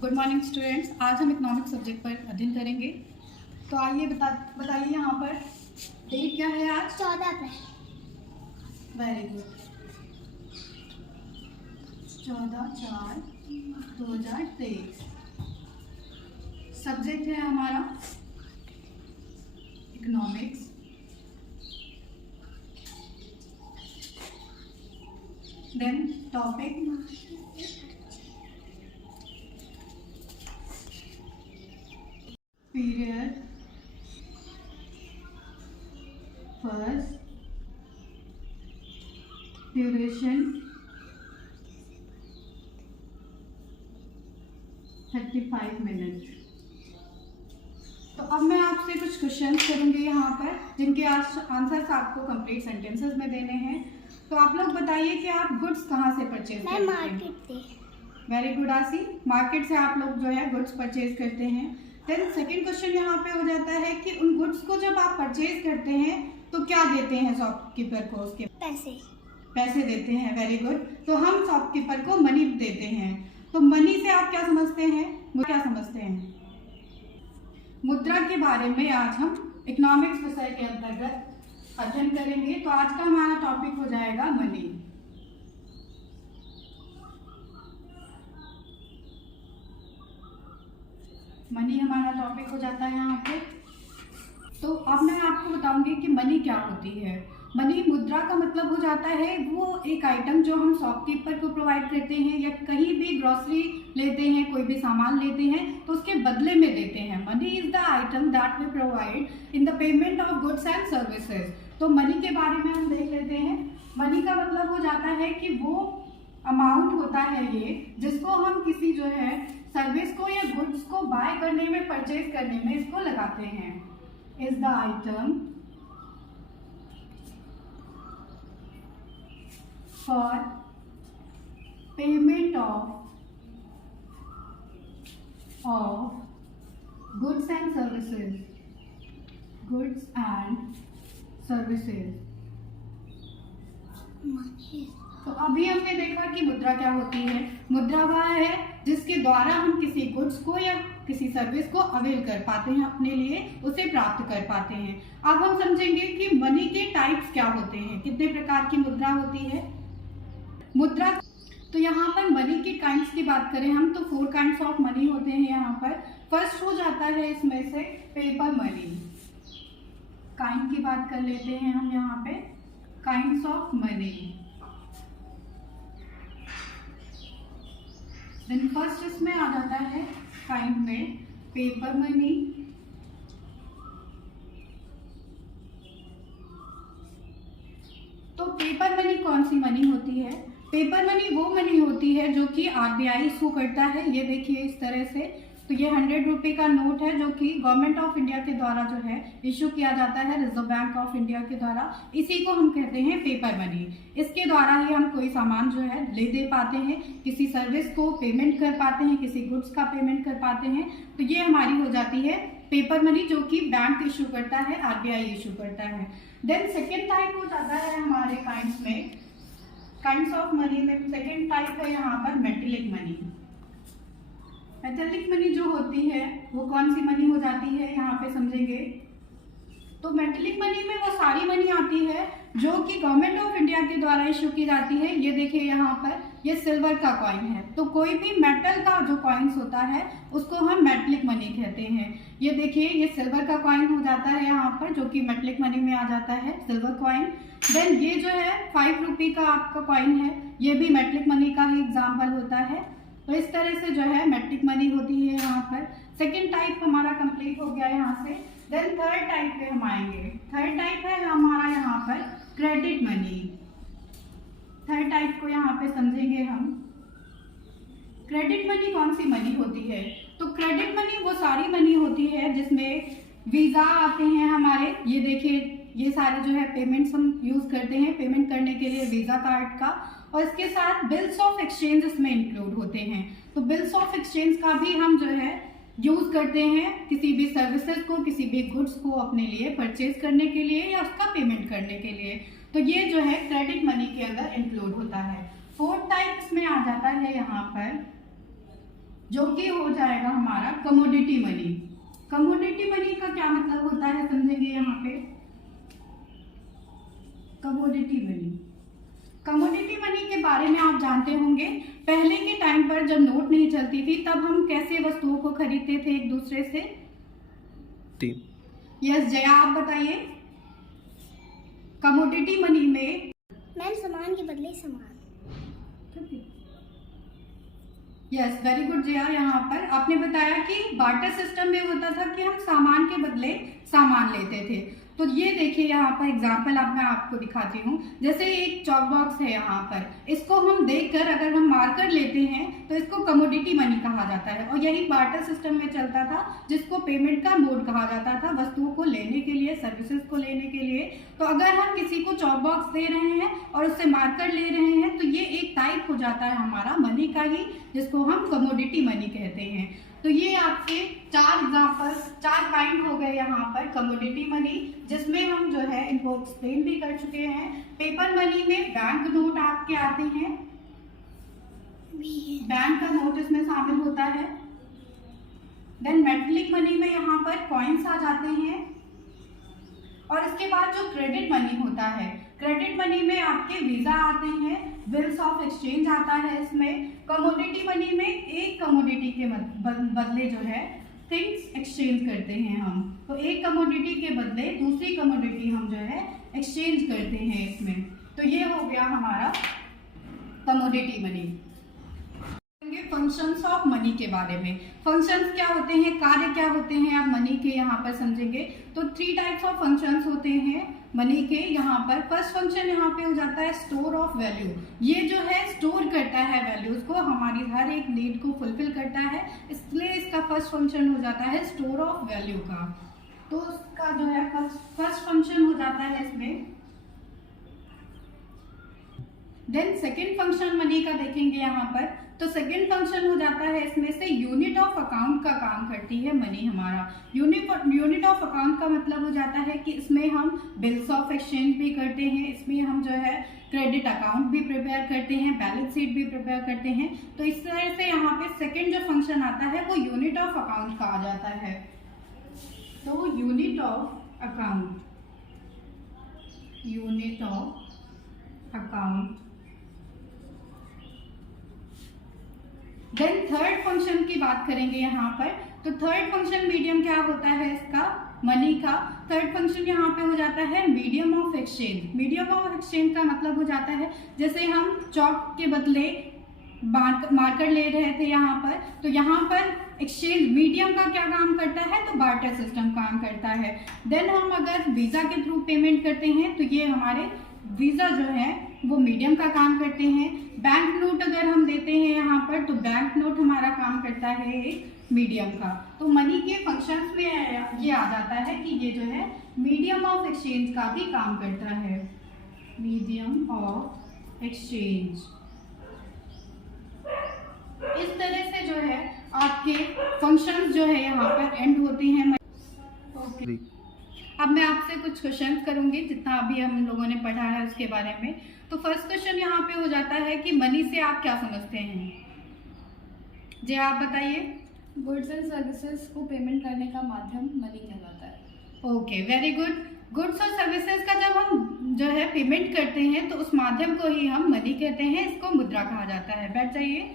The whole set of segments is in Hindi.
Good morning students. आज हम इकोनॉमिक सब्जेक्ट पर अध्ययन करेंगे। तो आइए बताइए यहाँ पर डेट क्या है आज? 14 अप्रैल। Very good. 14/4/2023। सब्जेक्ट है हमारा economics. Then topic period, first, duration 35 minute. तो अब मैं आपसे कुछ क्वेश्चन करूंगी यहाँ पर, जिनके आंसर्स आपको कंप्लीट सेंटेंसेस में देने हैं। तो आप लोग बताइए कि आप गुड्स कहाँ से परचेज करते हैं? मार्केट से। वेरी गुड आसी, मार्केट से आप लोग जो है गुड्स परचेज करते हैं। देन सेकंड क्वेश्चन यहाँ पे हो जाता है कि उन गुड्स को जब आप परचेज करते हैं तो क्या देते हैं शॉपकीपर को? उसके पैसे देते हैं। Very good. तो हम शॉपकीपर को मनी देते हैं। तो मनी से आप क्या समझते हैं? मुद्रा के बारे में आज हम इकोनॉमिक्स विषय के अंतर्गत अध्ययन करेंगे। तो आज का हमारा टॉपिक हो जाएगा मनी। मनी हमारा टॉपिक हो जाता है यहाँ पे। तो अब मैं आपको बताऊंगी कि मनी क्या होती है। मनी मुद्रा का मतलब हो जाता है वो एक आइटम जो हम शॉपकीपर को प्रोवाइड करते हैं, या कहीं भी ग्रोसरी लेते हैं, कोई भी सामान लेते हैं तो उसके बदले में देते हैं। Money is the item that we provide in the payment of goods and services. तो मनी के बारे में हम देख लेते हैं। मनी का मतलब हो जाता है कि वो अमाउंट होता है ये जिसको हम किसी जो है सर्विस को या गुड्स को बाय करने में, परचेज करने में इसको लगाते हैं। Is the item for payment of goods and services. तो अभी हमने देखा कि मुद्रा क्या होती है। मुद्रा वह है जिसके द्वारा हम किसी गुड्स को या किसी सर्विस को अवेल कर पाते हैं, अपने लिए उसे प्राप्त कर पाते हैं। अब हम समझेंगे कि मनी के टाइप्स क्या होते हैं, कितने प्रकार की मुद्रा होती है। मुद्रा, तो यहाँ पर मनी के काइंड्स की बात करें हम तो 4 काइंड्स ऑफ मनी होते हैं यहाँ पर। फर्स्ट हो जाता है इसमें से पेपर मनी। काइंड की बात कर लेते हैं हम यहाँ पे, kinds of money. Then first इसमें आ जाता है काइंड में पेपर मनी। तो पेपर मनी कौन सी मनी होती है? पेपर मनी वो मनी होती है जो कि आरबीआई इशू करता है। ये देखिए इस तरह से। तो ये 100 रुपये का नोट है जो कि गवर्नमेंट ऑफ इंडिया के द्वारा जो है इशू किया जाता है, रिजर्व बैंक ऑफ इंडिया के द्वारा। इसी को हम कहते हैं पेपर मनी। इसके द्वारा ही हम कोई सामान जो है ले दे पाते हैं, किसी सर्विस को पेमेंट कर पाते हैं, किसी गुड्स का पेमेंट कर पाते हैं। तो ये हमारी हो जाती है पेपर मनी, जो कि बैंक इशू करता है, आरबीआई इशू करता है। देन सेकेंड टाइप हो जाता है हमारे काइंड्स में, काइंड्स ऑफ मनी में सेकेंड टाइप है यहाँ पर मेटेलिक मनी। मेटेलिक मनी जो होती है वो कौन सी मनी हो जाती है यहाँ पे समझेंगे। तो मेटेलिक मनी में वो सारी मनी आती है जो कि गवर्नमेंट ऑफ इंडिया के द्वारा इशू की जाती है। ये देखिए यहाँ पर ये सिल्वर का कॉइन है। तो कोई भी मेटल का जो कॉइन्स होता है उसको हम मेटेलिक मनी कहते हैं। ये देखिए ये सिल्वर का कॉइन हो जाता है यहाँ पर, जो कि मेटेलिक मनी में आ जाता है, सिल्वर कॉइन। देन ये जो है 5 रुपये का आपका कॉइन है, ये भी मेटेलिक मनी का ही एग्जाम्पल होता है। तो इस तरह से जो है मेट्रिक मनी होती है यहाँ पर। सेकेंड टाइप हमारा कंप्लीट हो गया यहाँ से। देन थर्ड टाइप पे हम आएंगे। थर्ड टाइप है हमारा यहाँ पर क्रेडिट मनी। थर्ड टाइप को यहाँ पे समझेंगे हम। क्रेडिट मनी कौन सी मनी होती है? तो क्रेडिट मनी वो सारी मनी होती है जिसमें वीजा आते हैं हमारे। ये देखिए ये सारे जो है पेमेंट्स हम यूज करते हैं पेमेंट करने के लिए वीजा कार्ड का, और इसके साथ बिल्स ऑफ एक्सचेंज इसमें इंक्लूड होते हैं। तो बिल्स ऑफ एक्सचेंज का भी हम जो है यूज करते हैं किसी भी सर्विसेज को, किसी भी गुड्स को अपने लिए परचेज करने के लिए या उसका पेमेंट करने के लिए। तो ये जो है क्रेडिट मनी के अंदर इंक्लूड होता है। फोर्थ टाइप इसमें आ जाता है यहाँ पर जो कि हो जाएगा हमारा कमोडिटी मनी। कमोडिटी मनी का क्या मतलब होता है समझेंगे यहाँ पे। कमोडिटी मनी, कमोडिटी मनी के बारे में आप जानते होंगे, पहले के टाइम पर जब नोट नहीं चलती थी तब हम कैसे वस्तुओं को खरीदते थे एक दूसरे से। यस जया आप बताइए। कमोडिटी मनी में मैम सामान के बदले सामान। Yes very good Jaya. यहाँ पर आपने बताया कि बार्टर सिस्टम में होता था कि हम सामान के बदले सामान लेते थे। तो ये देखिए यहाँ पर एग्जाम्पल मैं आपको दिखाती हूँ। जैसे एक चॉक बॉक्स है यहाँ पर, इसको हम देखकर अगर हम मार्कर लेते हैं तो इसको कमोडिटी मनी कहा जाता है, और यही बार्टर सिस्टम में चलता था जिसको पेमेंट का मोड कहा जाता था वस्तुओं को लेने के लिए, सर्विसेज को लेने के लिए। तो अगर हम किसी को चॉक बॉक्स दे रहे हैं और उससे मार्कर ले रहे हैं तो ये एक टाइप हो जाता है हमारा मनी का ही, जिसको हम कमोडिटी मनी कहते हैं। तो ये आपके 4 एग्जाम्पल, 4 काइंड हो गए यहाँ पर कमोडिटी मनी, जिसमें हम जो है इनको एक्सप्लेन भी कर चुके हैं। पेपर मनी में बैंक नोट आपके आते हैं, बैंक का नोट इसमें शामिल होता है। देन मेटलिक मनी में यहाँ पर कॉइन्स आ जाते हैं, और इसके बाद जो क्रेडिट मनी होता है, क्रेडिट मनी में आपके वीजा आते हैं, बिल्स ऑफ एक्सचेंज आता है इसमें। कमोडिटी मनी में एक कमोडिटी के बदले जो है थिंग्स एक्सचेंज करते हैं हम, तो एक कमोडिटी के बदले दूसरी कमोडिटी हम जो है एक्सचेंज करते हैं इसमें। तो ये हो गया हमारा commodity money. Functions of money के बारे में, फंक्शंस क्या होते हैं, कार्य क्या होते हैं, आप मनी के यहाँ पर समझेंगे। तो 3 टाइप्स ऑफ फंक्शंस होते हैं मनी के यहाँ पर। फर्स्ट फंक्शन यहाँ पे हो जाता है स्टोर ऑफ वैल्यू। ये जो है स्टोर करता है वैल्यूज को, हमारी हर एक नीड को फुलफिल करता है, इसलिए इसका फर्स्ट फंक्शन हो जाता है स्टोर ऑफ वैल्यू का। तो उसका जो है फर्स्ट फंक्शन हो जाता है इसमें। देन सेकेंड फंक्शन मनी का देखेंगे यहाँ पर, तो सेकेंड फंक्शन हो जाता है इसमें से यूनिट ऑफ अकाउंट का काम करती है मनी हमारा। यूनिट ऑफ अकाउंट का मतलब हो जाता है कि इसमें हम बिल्स ऑफ एक्सचेंज भी करते हैं, इसमें हम जो है क्रेडिट अकाउंट भी प्रिपेयर करते हैं, बैलेंस शीट भी प्रिपेयर करते हैं। तो इस तरह से यहाँ पे सेकेंड जो फंक्शन आता है वो यूनिट ऑफ अकाउंट का आ जाता है। तो unit of account, unit of account. Then third function की बात करेंगे यहाँ पर, तो थर्ड फंक्शन मीडियम क्या होता है इसका, मनी का। थर्ड फंक्शन यहाँ पे हो जाता है medium of exchange. Medium of exchange का मतलब हो जाता है जैसे हम चॉक के बदले मार्कर ले रहे थे यहाँ पर, तो यहाँ पर एक्सचेंज मीडियम का क्या काम करता है, तो बार्टर सिस्टम काम करता है। देन हम अगर वीजा के थ्रू पेमेंट करते हैं तो ये हमारे वीजा जो है वो मीडियम का काम करते हैं। बैंक नोट अगर हम देते हैं यहाँ पर तो बैंक नोट हमारा काम करता है एक मीडियम का। तो मनी के फंक्शंस में ये आ जाता है कि ये जो है मीडियम ऑफ एक्सचेंज का भी काम करता है, मीडियम ऑफ एक्सचेंज। इस तरह से जो है आपके फंक्शंस जो है यहाँ पर एंड होते हैं। ओके, अब मैं आपसे कुछ क्वेश्चन करूंगी जितना अभी हम लोगों ने पढ़ा है उसके बारे में। तो फर्स्ट क्वेश्चन यहाँ पे हो जाता है कि मनी से आप क्या समझते हैं, जी आप बताइए। गुड्स एंड सर्विसेज को पेमेंट करने का माध्यम मनी कहलाता है। Okay very good. गुड्स और सर्विसेज का जब हम जो है पेमेंट करते हैं तो उस माध्यम को ही हम मनी कहते हैं, इसको मुद्रा कहा जाता है। बैठ जाइए।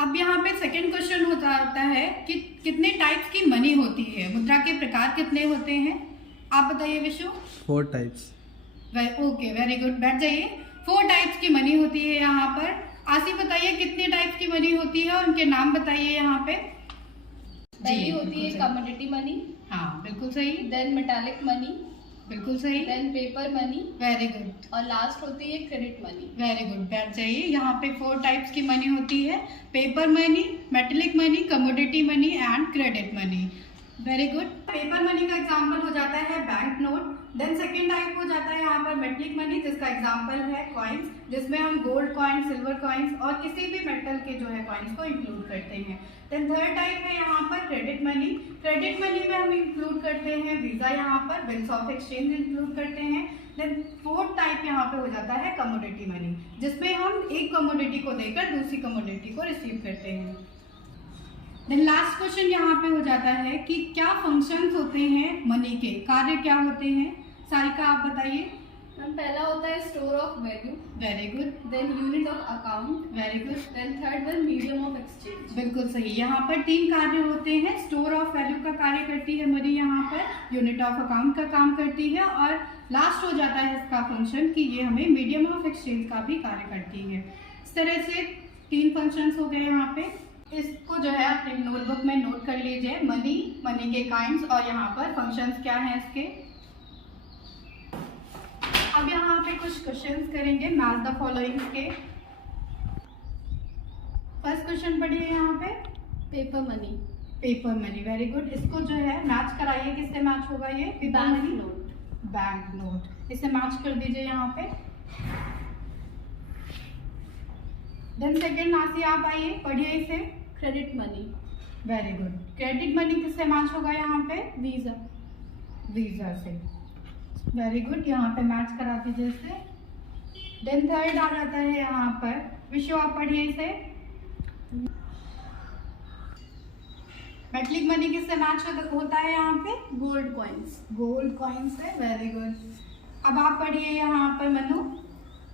अब यहाँ पे सेकंड क्वेश्चन होता है कि कितने टाइप्स की मनी होती है, मुद्रा के प्रकार कितने होते हैं, आप बताइए Vishu. 4 types. Okay very good, बैठ जाइए। 4 टाइप्स की मनी होती है यहाँ पर। आसिफ बताइए कितने टाइप्स की मनी होती है और उनके नाम बताइए यहाँ पे। पहली होती है कमोडिटी मनी। हाँ बिल्कुल सही। देन मेटालिक मनी, बिल्कुल सही। Then paper money, very good. और लास्ट होती है क्रेडिट मनी। वेरी गुड, बैठ जाइए। यहाँ पे 4 टाइप्स की मनी होती है, paper money, metallic money, commodity money and credit money. Very good. Paper money का एग्जांपल हो जाता है bank note. Then second type हो जाता है यहाँ पर मेटलिक मनी, जिसका एग्जांपल है कॉइन्स, जिसमें हम गोल्ड कॉइन्स, सिल्वर कॉइन्स और किसी भी मेटल के जो है कॉइन्स को इंक्लूड करते हैं। देन थर्ड टाइप है यहाँ पर क्रेडिट मनी। क्रेडिट मनी में हम इंक्लूड करते हैं वीजा, यहाँ पर बिल्स ऑफ एक्सचेंज इंक्लूड करते हैं। देन फोर्थ टाइप यहाँ पे हो जाता है कमोडिटी मनी, जिसमें हम एक कमोडिटी को देकर दूसरी कमोडिटी को रिसीव करते हैं। देन लास्ट क्वेश्चन यहाँ पे हो जाता है कि क्या फंक्शंस होते हैं मनी के, कार्य क्या होते हैं। सारिका आप बताइए। मैम पहला होता है store of value, very good, then unit of account, very good, then third one medium of exchange. बिल्कुल सही। यहाँ पर 3 कार्य होते हैं। स्टोर ऑफ वैल्यू का कार्य करती है मनी, यहाँ पर यूनिट ऑफ अकाउंट का काम करती है, और लास्ट हो जाता है इसका फंक्शन कि ये हमें मीडियम ऑफ एक्सचेंज का भी कार्य करती है। इस तरह से 3 फंक्शंस हो गए यहाँ पे। इसको जो है अपने नोटबुक में नोट कर लीजिए। मनी, मनी के काइंड्स और यहाँ पर फंक्शंस क्या हैं इसके। अब यहाँ पे कुछ क्वेश्चंस करेंगे मैच द फॉलोइंग्स के। फर्स्ट क्वेश्चन पढ़िए यहाँ पे। Paper money, paper money, very good. इसको जो है मैच कराइए, किससे मैच होगा ये? Paper bank money, note, bank note. इसे मैच कर दीजिए यहाँ पे। देन सेकेंड नासी आप आइए, पढ़िए इसे। Credit money, very good. Credit money किससे मैच होगा यहाँ पे? वीजा, वीजा से, वेरी गुड। यहाँ पे मैच करा दीजिए इसे। देन थर्ड आ जाता है यहाँ पर, विशु आप पढ़िए इसे। मेटलिक मनी किससे मैच होता है यहाँ पे? गोल्ड कॉइन्स, गोल्ड कॉइन से, वेरी गुड। अब आप पढ़िए यहाँ पर Manu.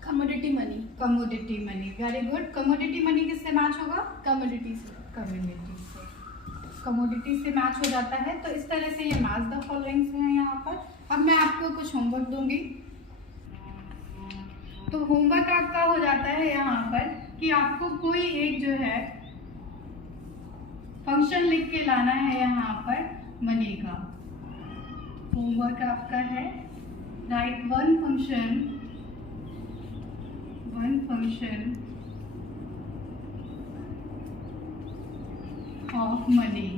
Commodity money, commodity money, very good. Commodity money किससे मैच होगा? कमोडिटी से, कम्युनिटी से, कमोडिटी से मैच हो जाता है। तो इस तरह से ये मैच द फॉलोइंग्स हैं यहाँ पर। अब मैं आपको कुछ होमवर्क दूंगी। तो होमवर्क आपका हो जाता है यहाँ पर कि आपको कोई एक जो है फंक्शन लिख के लाना है यहाँ पर मनी का। होमवर्क आपका है right one function of money.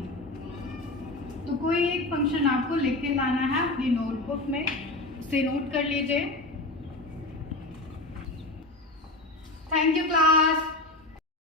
तो कोई एक फंक्शन आपको लिख के लाना है अपनी नोटबुक में, उसे नोट कर लीजिए। Thank you class.